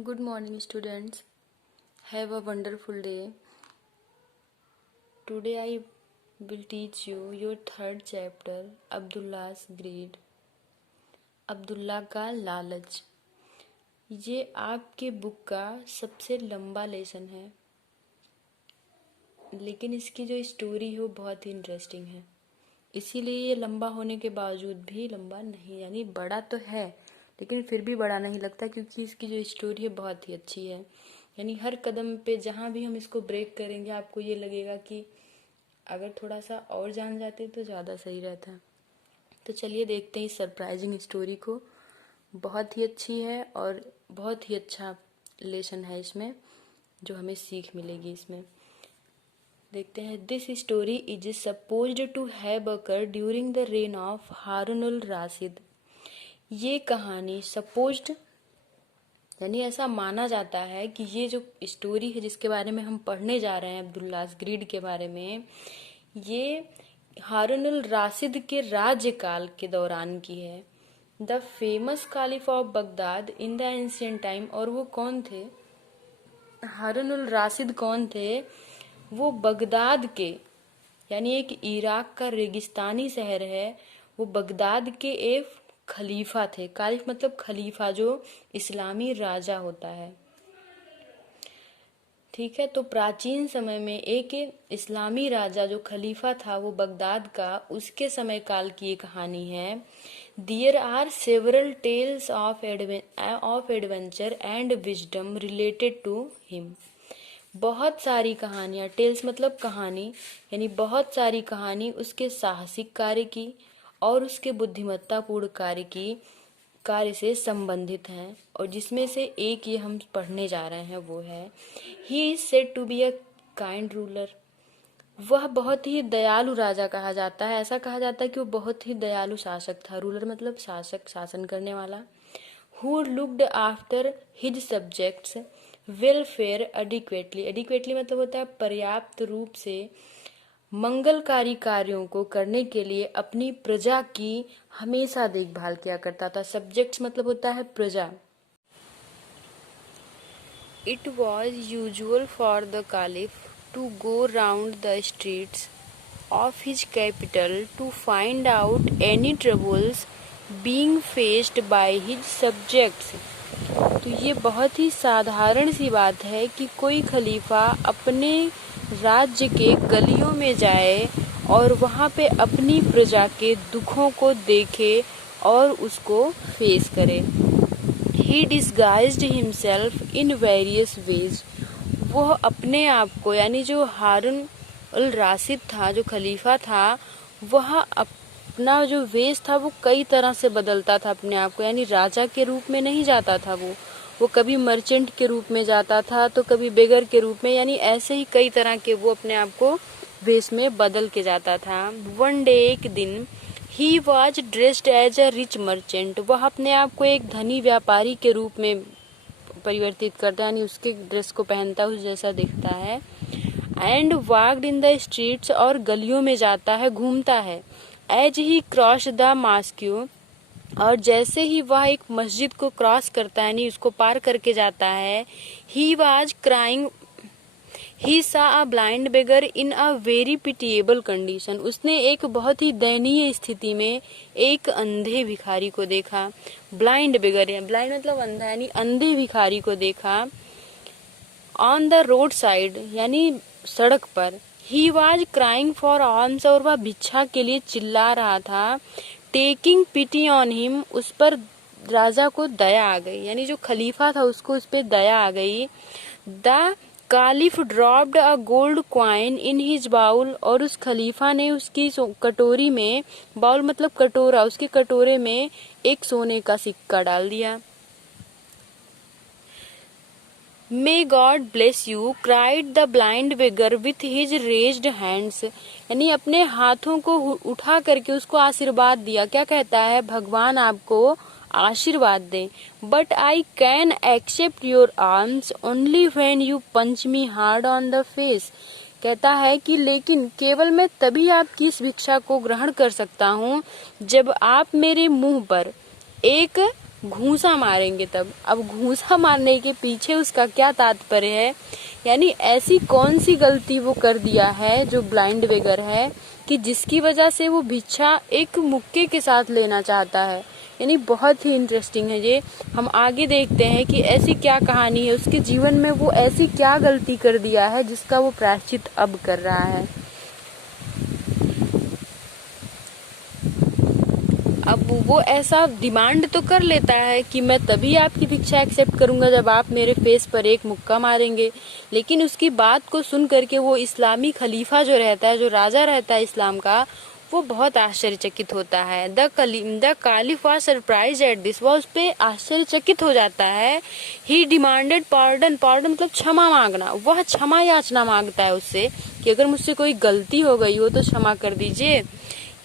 Good morning, students. Have a wonderful day. Today I will teach you your third chapter, Abdullah's Greed. Abdullah का लालच। ये आपके book का सबसे लंबा लेसन है, लेकिन इसकी जो स्टोरी है वो बहुत ही इंटरेस्टिंग है। इसीलिए ये लंबा होने के बावजूद भी लंबा नहीं, यानी बड़ा तो है लेकिन फिर भी बड़ा नहीं लगता, क्योंकि इसकी जो स्टोरी है बहुत ही अच्छी है। यानी हर कदम पे जहाँ भी हम इसको ब्रेक करेंगे आपको ये लगेगा कि अगर थोड़ा सा और जान जाते तो ज़्यादा सही रहता। तो चलिए देखते हैं इस सरप्राइजिंग स्टोरी को। बहुत ही अच्छी है और बहुत ही अच्छा लेसन है इसमें, जो हमें सीख मिलेगी इसमें। देखते हैं। This story is supposed to have occur during the reign of Harun al Rashid. ये कहानी सपोज्ड यानी ऐसा माना जाता है कि ये जो स्टोरी है जिसके बारे में हम पढ़ने जा रहे हैं, अब्दुल्लाह ग्रीड के बारे में, ये हारूनुल राशिद के राज्यकाल के दौरान की है। The famous caliph of Baghdad in the ancient time. और वो कौन थे? हारूनुल राशिद कौन थे? वो बगदाद के, यानी एक इराक का रेगिस्तानी शहर है, वो बगदाद के एक खलीफा थे। कालिफ मतलब खलीफा, जो इस्लामी राजा होता है। ठीक है, तो प्राचीन समय में एक इस्लामी राजा जो खलीफा था वो बगदाद का, उसके समय काल की एक कहानी है। There are several tales of adventure and wisdom related to him. बहुत सारी कहानियां, टेल्स मतलब कहानी, यानी बहुत सारी कहानी उसके साहसिक कार्य की और उसके बुद्धिमत्तापूर्ण कार्य से संबंधित हैं, और जिसमें से एक ये हम पढ़ने जा रहे हैं वो है, he is said to be a kind ruler. वह बहुत ही दयालु राजा कहा जाता है। ऐसा कहा जाता है कि वो बहुत ही दयालु शासक था। रूलर मतलब शासक, शासन करने वाला। Who looked after his subjects welfare adequately. Adequately मतलब होता है पर्याप्त रूप से मंगलकारी कार्यों को करने के लिए अपनी प्रजा की हमेशा देखभाल किया करता था। सब्जेक्ट्स मतलब होता है प्रजा। It was usual for the caliph to go round the streets of his capital to find out any troubles being faced by his subjects. तो ये बहुत ही साधारण सी बात है कि कोई खलीफा अपने राज्य के गलियों में जाए और वहाँ पे अपनी प्रजा के दुखों को देखे और उसको फेस करे। He disguised himself in various ways. वह अपने आप को, यानी जो हारून अल राशिद था, जो खलीफा था, वह अपना जो वेश था वो कई तरह से बदलता था अपने आप को। यानी राजा के रूप में नहीं जाता था वो कभी मर्चेंट के रूप में जाता था, तो कभी बेगर के रूप में, यानी ऐसे ही कई तरह के वो अपने आप को वेश में बदल के जाता था। वन डे, एक दिन, he was dressed as a rich merchant. वह अपने आप को एक धनी व्यापारी के रूप में परिवर्तित करता है, यानी उसके ड्रेस को पहनता उस जैसा दिखता है। And walked in the streets, और गलियों में जाता है, घूमता है। As he cross the mosque, और जैसे ही वह एक मस्जिद को क्रॉस करता है, यानी उसको पार करके जाता है, ही वॉज क्राइंग, ही सा a blind beggar in a very pitiable condition. उसने एक बहुत ही दयनीय स्थिति में एक अंधे भिखारी को देखा। ब्लाइंड बेगर, या ब्लाइंड मतलब अंधा, यानी अंधे भिखारी को देखा। ऑन द रोड साइड, यानी सड़क पर। He was crying for arms, और वह भिक्षा के लिए चिल्ला रहा था। टेकिंग पिटी ऑन हिम, उस पर राजा को दया आ गई, यानी जो खलीफा था उसको उस पर दया आ गई। The caliph dropped a gold coin in his bowl, और उस खलीफा ने उसकी कटोरी में, बाउल मतलब कटोरा, उसके कटोरे में एक सोने का सिक्का डाल दिया। May God bless you, cried the blind beggar with his raised hands. यानी अपने हाथों को उठा करके उसको आशीर्वाद दिया। क्या कहता है? भगवान आपको आशीर्वाद दें। But I can accept your alms only when you punch me hard on the face. कहता है कि लेकिन केवल मैं तभी आपकी इस भिक्षा को ग्रहण कर सकता हूँ जब आप मेरे मुंह पर एक घूंसा मारेंगे तब। अब घूंसा मारने के पीछे उसका क्या तात्पर्य है, यानी ऐसी कौन सी गलती वो कर दिया है जो ब्लाइंड बेगर है कि जिसकी वजह से वो भिक्षा एक मुक्के के साथ लेना चाहता है। यानी बहुत ही इंटरेस्टिंग है ये। हम आगे देखते हैं कि ऐसी क्या कहानी है, उसके जीवन में वो ऐसी क्या गलती कर दिया है जिसका वो प्रायश्चित अब कर रहा है। अब वो ऐसा डिमांड तो कर लेता है कि मैं तभी आपकी भिक्षा एक्सेप्ट करूंगा जब आप मेरे फेस पर एक मुक्का मारेंगे, लेकिन उसकी बात को सुन करके वो इस्लामी खलीफा जो रहता है, जो राजा रहता है इस्लाम का, वो बहुत आश्चर्यचकित होता है। The caliph was surprise at this, वो उस पे आश्चर्यचकित हो जाता है। ही डिमांडेड पार्डन, पार्डन मतलब क्षमा मांगना, वह क्षमा याचना मांगता है उससे कि अगर मुझसे कोई गलती हो गई हो तो क्षमा कर दीजिए।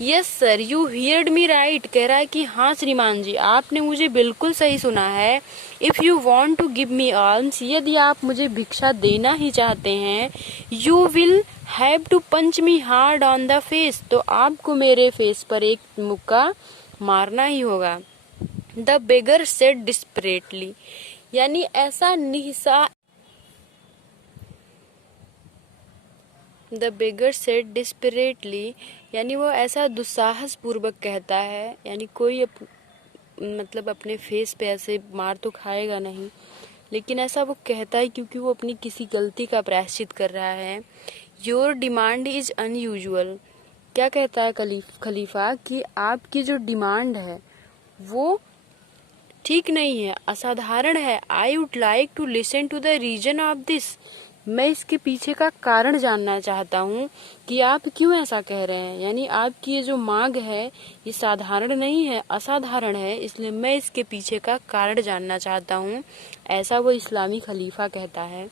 Yes sir, you heard me right, कह रहा है कि हाँ श्रीमान जी, आपने मुझे बिल्कुल सही सुना है। If you want to give me alms, यदि आप मुझे भिक्षा देना ही चाहते हैं, you will have to punch me hard on the face, तो आपको मेरे फेस पर एक मुक्का मारना ही होगा। द बेगर सेड डिस्परेटली, यानी ऐसा निहसा द बेगर सेड डिस्परेटली, यानी वो ऐसा दुस्साहस पूर्वक कहता है, यानी कोई मतलब अपने फेस पे ऐसे मार तो खाएगा नहीं, लेकिन ऐसा वो कहता है क्योंकि वो अपनी किसी गलती का प्रायश्चित कर रहा है। योर डिमांड इज अनयूजुअल, क्या कहता है खलीफा कि आपकी जो डिमांड है वो ठीक नहीं है, असाधारण है। I would like to listen to the reason of this, मैं इसके पीछे का कारण जानना चाहता हूँ कि आप क्यों ऐसा कह रहे हैं। यानी आपकी ये जो मांग है ये साधारण नहीं है, असाधारण है, इसलिए मैं इसके पीछे का कारण जानना चाहता हूँ, ऐसा वो इस्लामी खलीफा कहता है।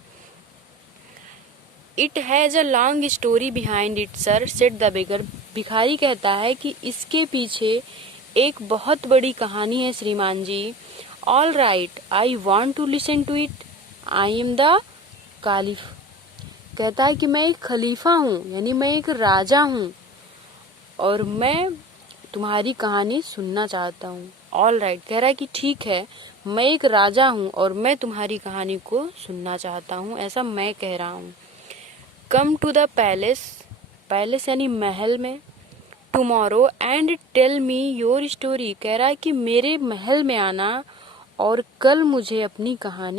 It has a long story behind it sir, said the beggar, भिखारी कहता है कि इसके पीछे एक बहुत बड़ी कहानी है श्रीमान ji. All right, I want to listen to it, I am the caliph, कहता है कि मैं एक खलीफा हूँ, यानी मैं एक राजा हूँ और मैं तुम्हारी कहानी सुनना चाहता हूँ। ऑल राइट, कह रहा है कि ठीक है, मैं एक राजा हूँ और मैं तुम्हारी कहानी को सुनना चाहता हूँ, ऐसा मैं कह रहा हूँ। Come to the palace, palace यानी महल में, tomorrow and tell me your story, कह रहा है कि मेरे महल में आना और कल मुझे अपनी कहानी